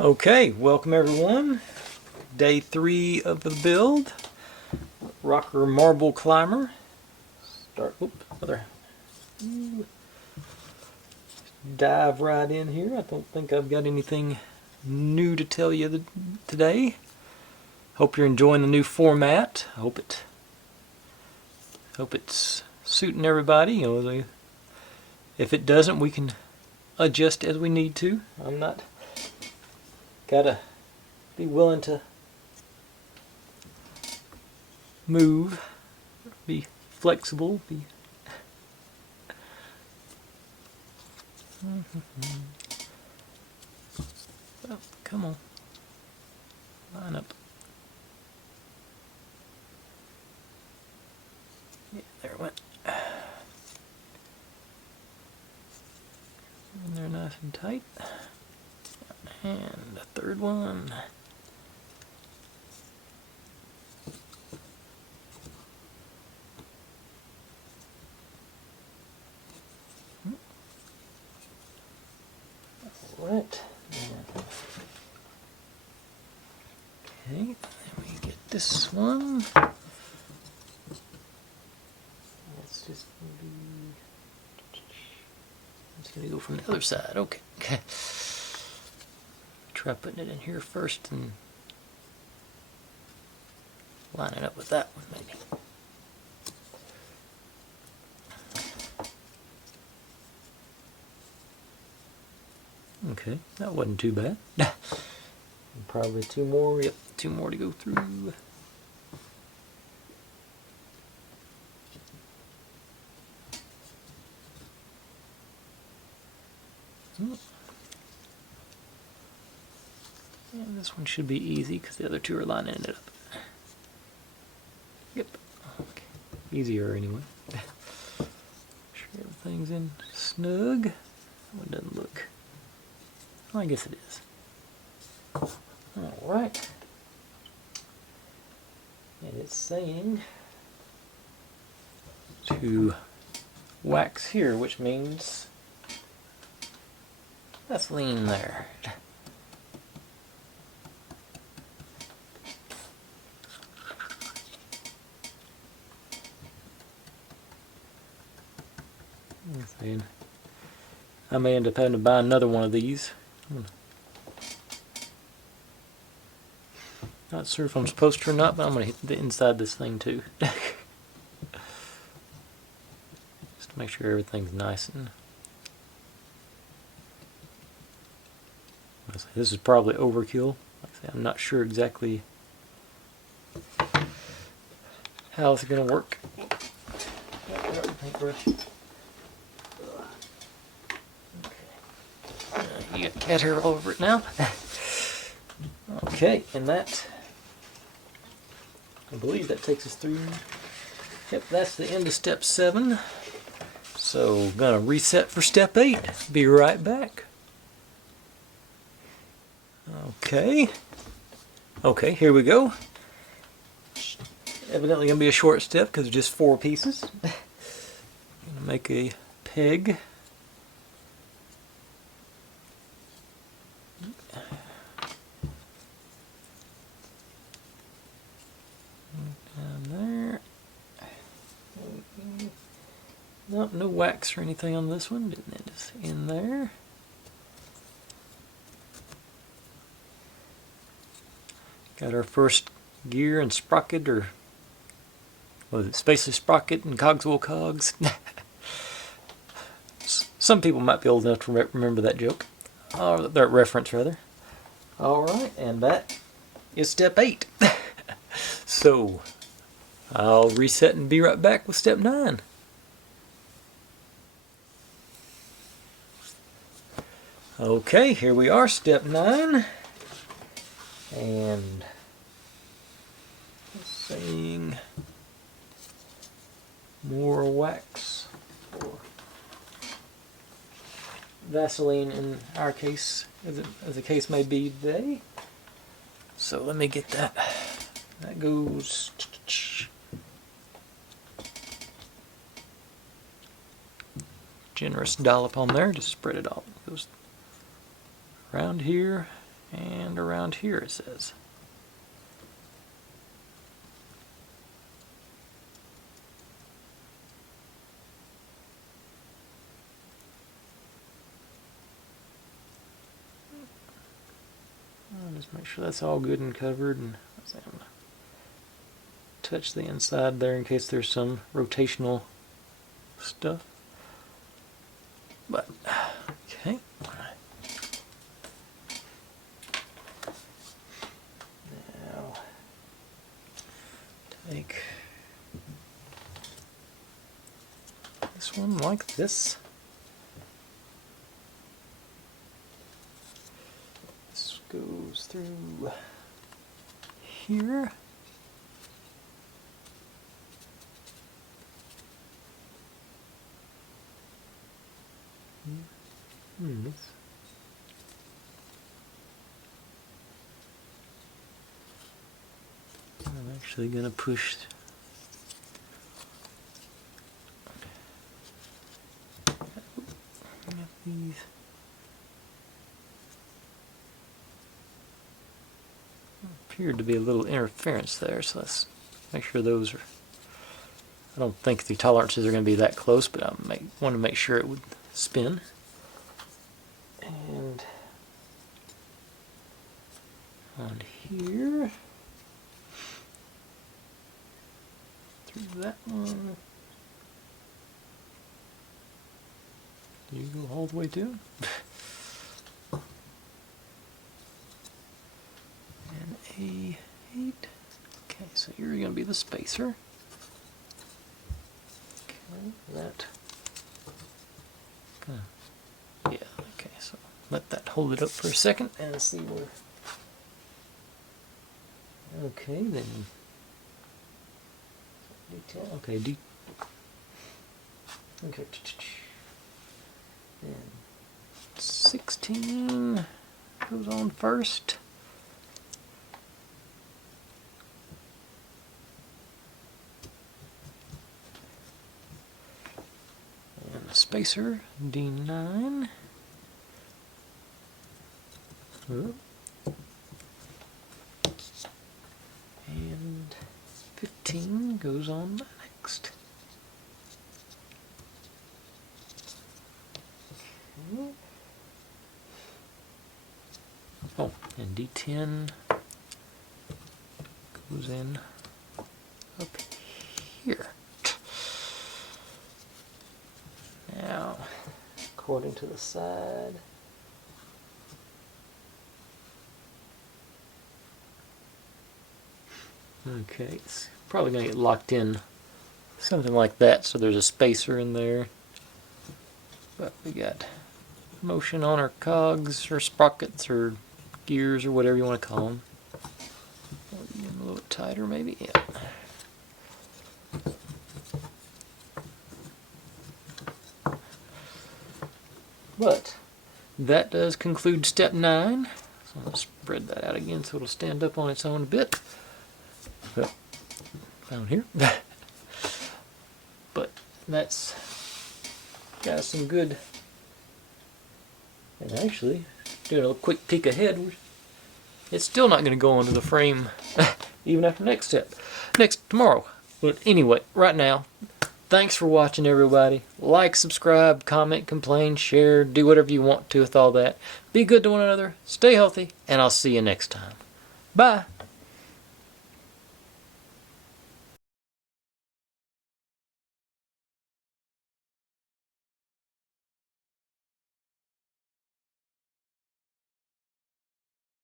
Okay, welcome everyone. Day 3 of the build. ROKR Marble Climber. Dive right in here. I don't think I've got anything new to tell you today. Hope you're enjoying the new format. Hope it's suiting everybody. If it doesn't, we can adjust as we need to. I'm not gotta be willing to move, be flexible, Oh, come on, line up. Yeah, there it went. And they're nice and tight. And the third one. Alright. Okay, then we get this one. It's just gonna go from the other side. Okay. Try putting it in here first and line it up with that one maybe. Okay, that wasn't too bad. Probably two more. Yep, two more to go through. And this one should be easy because the other two are lining it up. Yep. Okay. Easier anyway. Sure everything's in snug. That one doesn't look. Oh, I guess it is. Alright. And it's saying to wax here, which means Vaseline there. I may end up having to buy another one of these. Not sure if I'm supposed to or not, but I'm going to hit the inside this thing too. Just to make sure everything's nice and... This is probably overkill. Like I say, I'm not sure exactly how it's going to work. Paintbrush. You got cat hair all over it now. Okay, and that, I believe that takes us through. Yep, that's the end of step 7. So, gonna reset for step 8. Be right back. Okay. Okay, here we go. Evidently gonna be a short step because it's just 4 pieces. Gonna make a peg. Nope, no wax or anything on this one. Didn't it just in there? Got our first gear and sprocket, or was it Spacely Sprocket and Cogswell Cogs? Some people might be old enough to remember that joke, or that reference rather. Alright, and that is step 8. So, I'll reset and be right back with step 9. Okay, here we are, step 9, and it's saying more wax, or Vaseline in our case, as the case may be today. So let me get that. That goes generous dollop on there. Just spread it all. Goes around here and around here it says. I'll just make sure that's all good and covered, and I'm gonna touch the inside there in case there's some rotational stuff. But okay. Now take this one like this. This goes through here. I'm actually going to push these. Appeared to be a little interference there, so let's make sure those are. I don't think the tolerances are going to be that close, but I want to make sure it would spin. And on here, through that one, you go all the way to and A8. Okay, so you're going to be the spacer. Okay, that. Yeah, okay, so let that hold it up for a second and see where. Okay, then. D10, okay, D. Okay. And 16 goes on first. And the spacer, D9. And 15 goes on next. Okay. Oh, and D10 goes in up here. Now, according to the side, okay, it's probably going to get locked in something like that, so there's a spacer in there. But we got motion on our cogs, or sprockets, or gears, or whatever you want to call them. A little bit tighter, maybe? Yeah. But that does conclude step 9. So I'm going to spread that out again so it'll stand up on its own a bit. But down here. But that's got some good. And actually, doing a quick peek ahead, it's still not going to go onto the frame even after next step. Tomorrow. But anyway, right now, thanks for watching, everybody. Like, subscribe, comment, complain, share, do whatever you want to with all that. Be good to one another, stay healthy, and I'll see you next time. Bye.